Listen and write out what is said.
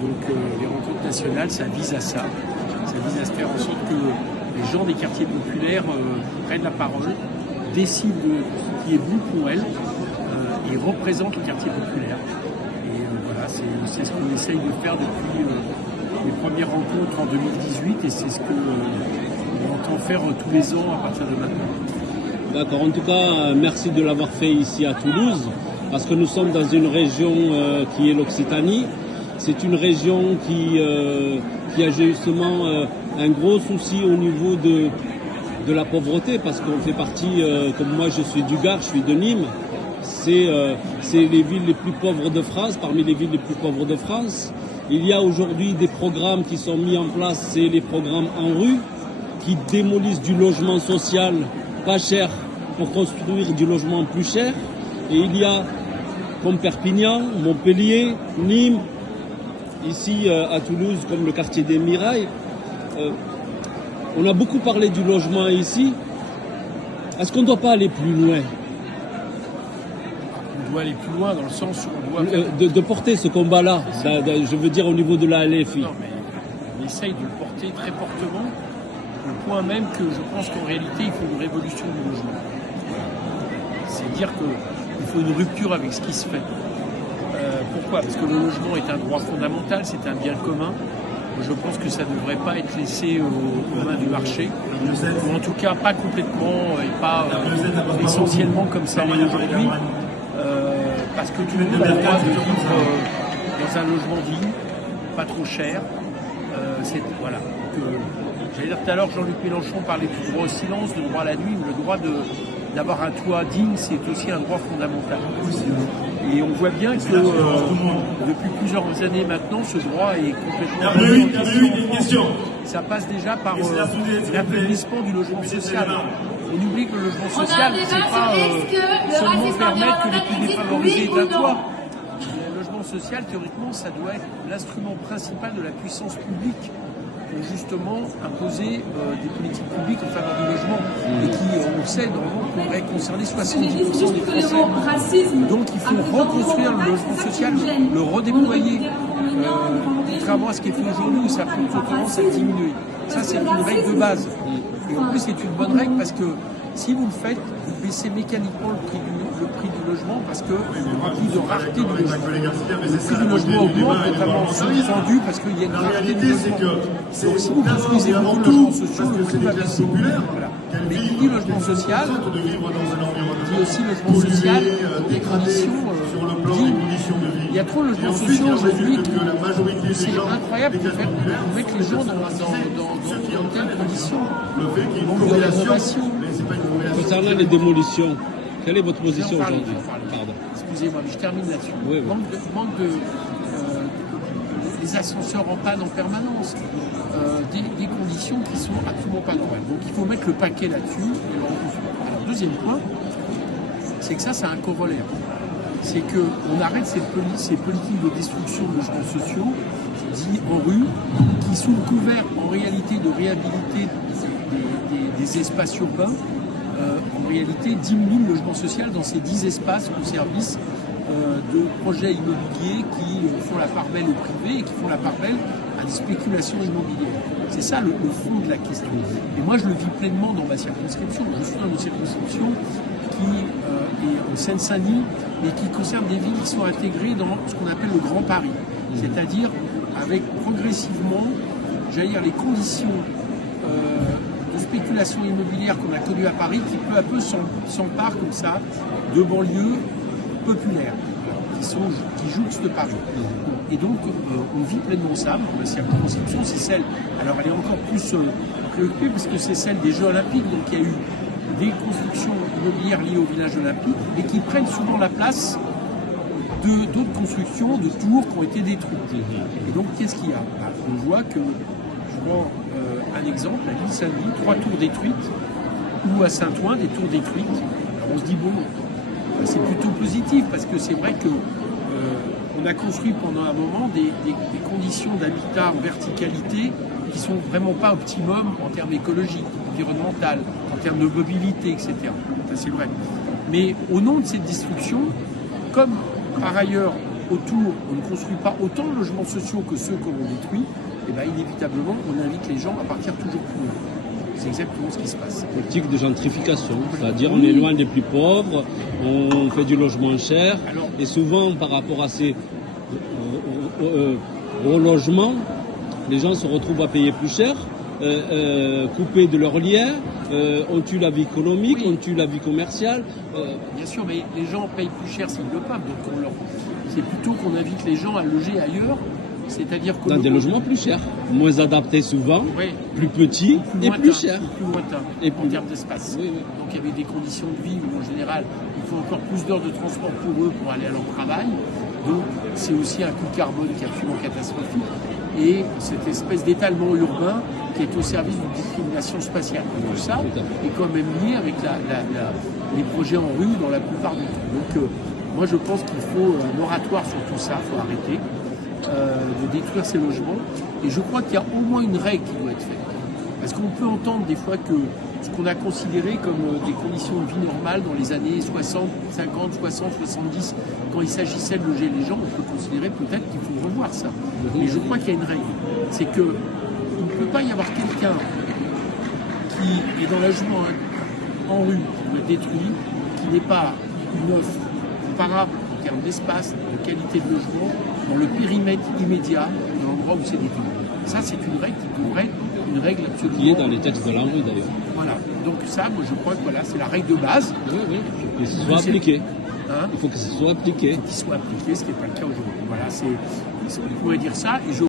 Les rencontres nationales, ça vise à ça. Ça vise à se faire en sorte que les gens des quartiers populaires prennent la parole, décident de ce qui est bon pour elles et représentent le quartier populaire. Et voilà, c'est ce qu'on essaye de faire depuis les premières rencontres en 2018 et c'est ce qu'on entend faire tous les ans à partir de maintenant. D'accord, en tout cas, merci de l'avoir fait ici à Toulouse, parce que nous sommes dans une région qui est l'Occitanie. C'est une région qui a justement un gros souci au niveau de la pauvreté, parce qu'on fait partie, comme moi je suis du Gard, je suis de Nîmes, c'est les villes les plus pauvres de France, parmi les villes les plus pauvres de France. Il y a aujourd'hui des programmes qui sont mis en place, c'est les programmes en rue, qui démolissent du logement social pas cher pour construire du logement plus cher. Et il y a, comme Perpignan, Montpellier, Nîmes, ici à Toulouse, comme le quartier des Mirailles. On a beaucoup parlé du logement ici. Est-ce qu'on ne doit pas aller plus loin? On doit aller plus loin dans le sens où on doit... de porter ce combat-là, je veux dire au niveau de la LFI. Non, mais on essaye de le porter très fortement, au point même que je pense qu'en réalité, il faut une révolution du logement. C'est dire qu'il faut une rupture avec ce qui se fait. Pourquoi? Parce que le logement est un droit fondamental, c'est un bien commun. Je pense que ça ne devrait pas être laissé aux mains du marché, ou en tout cas pas complètement et pas essentiellement comme ça l'est aujourd'hui, parce que tout le monde a le droit de vivre dans un logement digne, pas trop cher. Voilà. J'allais dire tout à l'heure, Jean-Luc Mélenchon parlait du droit au silence, du droit à la nuit, mais le droit d'avoir un toit digne, c'est aussi un droit fondamental. Et on voit bien que depuis plusieurs années maintenant, ce droit est complètement en question. Ça passe déjà par l'affaiblissement du logement social. On oublie que le logement social, c'est pas seulement permettre que les plus défavorisés aient un toit. Le logement social, théoriquement, ça doit être l'instrument principal de la puissance publique pour justement imposer des politiques publiques en faveur du logement et qui, on le sait, normalement, pourraient concerner 70% des Français. Donc il faut reconstruire le logement social, le redéployer, contrairement à ce qui est fait aujourd'hui où ça a plutôt tendance à diminuer. Ça, c'est une règle de base. Et en plus, c'est une bonne règle parce que si vous le faites, vous baissez mécaniquement le prix du logement parce qu'il y aura plus de rareté du logement. Le prix du logement augmente, notamment vendu parce qu'il y a une rareté du logement. Donc si vous construisez beaucoup de logements sociaux, le prix va baisser. Voilà. Mais qui dit logement social, dit aussi logement social, des conditions dignes. Il y a trop de logements sociaux aujourd'hui, c'est incroyable pour mettre les gens dans telles conditions. Donc de rénovation. Concernant les démolitions, quelle est votre position aujourd'hui? Pardon. Excusez-moi, mais je termine là-dessus. Oui, oui. Manque de des ascenseurs en panne en permanence, des conditions qui sont absolument pas normales. Donc il faut mettre le paquet là-dessus. Alors deuxième point, c'est que ça a un corollaire. C'est qu'on arrête ces politiques de destruction de logements sociaux, dits en rue, qui sous le couvert en réalité de réhabiliter des espaces urbains, en réalité diminuent le logement social dans ces 10 espaces au service de projets immobiliers qui font la part belle au privé et qui font la part belle à des spéculations immobilières. C'est ça le fond de la question. Et moi je le vis pleinement dans ma circonscription. Je suis dans une circonscription qui est en Seine-Saint-Denis et qui concerne des villes qui sont intégrées dans ce qu'on appelle le Grand Paris. C'est-à-dire avec progressivement, j'allais dire, les conditions de spéculation immobilière qu'on a connues à Paris qui peu à peu s'emparent comme ça de banlieues populaires qui jouxtent Paris. Et donc on vit pleinement ça. Ma circonscription, c'est celle, alors elle est encore plus préoccupée parce que c'est celle des Jeux Olympiques, donc il y a eu des constructions immobilières liées au village olympique et qui prennent souvent la place d'autres constructions, de tours qui ont été détruites. Et donc qu'est-ce qu'il y a? On voit que, je prends un exemple, à l'île Saint-Denis, 3 tours détruites, ou à Saint-Ouen, des tours détruites. Alors on se dit, bon, c'est plutôt positif, parce que c'est vrai que on a construit pendant un moment des conditions d'habitat en verticalité qui sont vraiment pas optimum en termes écologiques, environnemental, en termes de mobilité, etc. Ça c'est vrai. Mais au nom de cette destruction, comme par ailleurs autour, on ne construit pas autant de logements sociaux que ceux que l'on détruit, et bien inévitablement, on invite les gens à partir toujours plus loin. C'est exactement ce qui se passe. Politique de gentrification, c'est-à-dire on est loin des plus pauvres, on fait du logement cher, et souvent par rapport à ces relogements, les gens se retrouvent à payer plus cher, coupés de leurs liens, on tue la vie économique, on tue la vie commerciale. Bien sûr, mais les gens payent plus cher s'ils le peuvent, donc c'est plutôt qu'on invite les gens à loger ailleurs. C'est-à-dire que dans des logements plus chers, moins adaptés souvent, plus petits et plus chers. Plus lointains en termes d'espace. Oui. Donc il y avait des conditions de vie où en général il faut encore plus d'heures de transport pour eux pour aller à leur travail. Donc c'est aussi un coût carbone qui est absolument catastrophique. Et cette espèce d'étalement urbain qui est au service d'une discrimination spatiale. Tout ça est quand même lié avec les projets en rue dans la plupart du temps. Donc moi je pense qu'il faut un moratoire sur tout ça, il faut arrêter. De détruire ces logements. Et je crois qu'il y a au moins une règle qui doit être faite. Parce qu'on peut entendre des fois que ce qu'on a considéré comme des conditions de vie normales dans les années 60, 50, 60, 70, quand il s'agissait de loger les gens, on peut considérer peut-être qu'il faut revoir ça. Mais je crois qu'il y a une règle. C'est qu'il ne peut pas y avoir quelqu'un qui est dans le logement en rue, qui doit être détruit, qui n'est pas une offre comparable en termes d'espace, de qualité de logement, dans le périmètre immédiat, dans l'endroit où c'est détenu. Ça, c'est une règle qui devrait être une règle absolument... Qui est dans les textes de la rue, d'ailleurs. Voilà. Donc ça, moi, je crois que voilà, c'est la règle de base. Oui. Il faut que ce soit appliqué. Il faut que ce soit appliqué. Il faut qu'il soit appliqué, ce qui n'est pas le cas aujourd'hui. Voilà, on pourrait dire ça. Et